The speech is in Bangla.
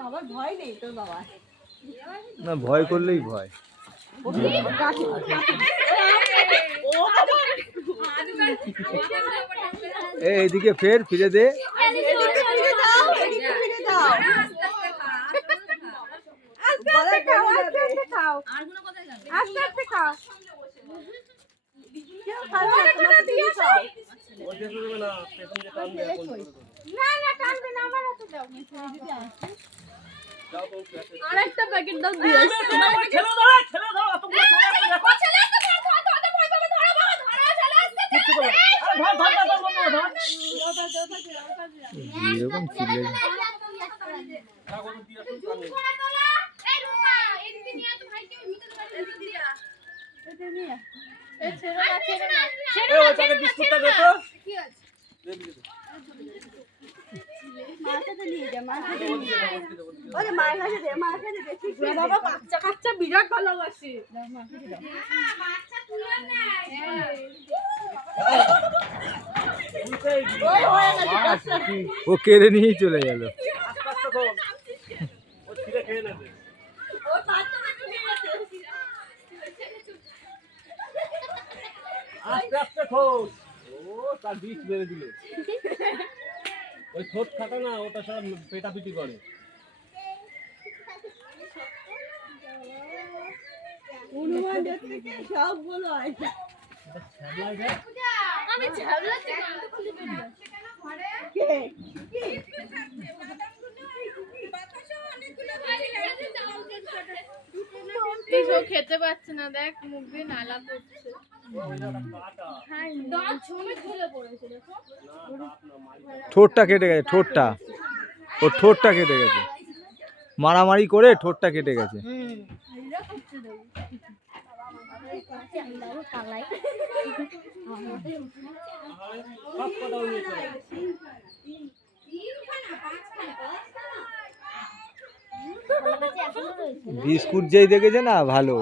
বাবার ভয় নেই তোর বাবা। না ভয় করলেই ভয়। এইদিকে ফের ফিরে দে। আরেকটা প্যাকেট দাও দিয়ে এরকম ছিলে বাচ্চা কাচ্চা বিরাট ভালোবাসি। ও কেড়ে নিয়েই চলে গেল। আস্তে আস্তে খোঁজ। ও তার বিষ মেরে দিল। ওই ঠোঁট খাটা না, ওটা সব পেটাপিটি করে। সবগুলো আমি খেতে পাচ্ছে না, দেখ মুখ দিয়ে নালা পড়ছে। ঠোঁটটা কেটে গেছে, ঠোঁটটা ওর ঠোঁটটা কেটে গেছে, মারামারি করে ঠোঁটটা কেটে গেছে। বিস্কুট যেই দেখেছে না ভালো।